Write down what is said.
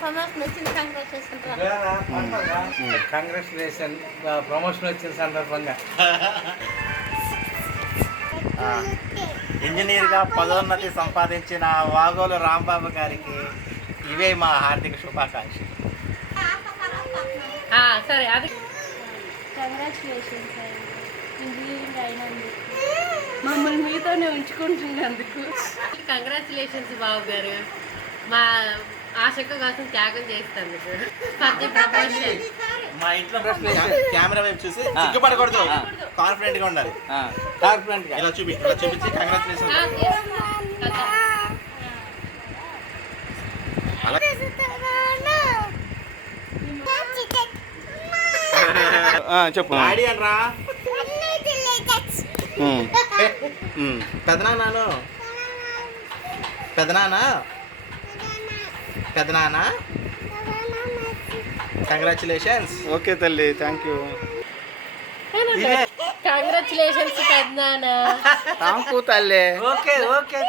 Promotion వచ్చింది congratulation promotion వచ్చిన సందర్భంగా ఇంజనీర్గా పదోన్నతి సంపాదించిన వాగోలు రాంబాబు గారికి ఇవే మా హార్దిక శుభాకాంక్షలు. సరే అది కంగ్రాచులేషన్స్ ఇంజనీరింగ్ అయినందుకు మమ్మల్ని మీతోనే ఉంచుకుంటున్నందుకు కంగ్రాచులేషన్స్ బాబు గారు. మా ఆశకు కోసం త్యాగం చేస్తాను. మా ఇంట్లో కెమెరా వైపు చూసి సిగ్గుపడకూడదు, కాన్ఫిడెంట్ గా ఉండాలి. ఇలా చూపించి కంగ్రాచులేషన్. చెప్పు. డాడీ అనరా, పెదనాన్న, పెదనాన్న కంగ్రాచులేషన్స్. ఓకే తల్లి, థ్యాంక్ యూ. కంగ్రాచులేషన్స్ పెద్దనాన్న. థ్యాంక్ యూ తల్లి. Okay okay.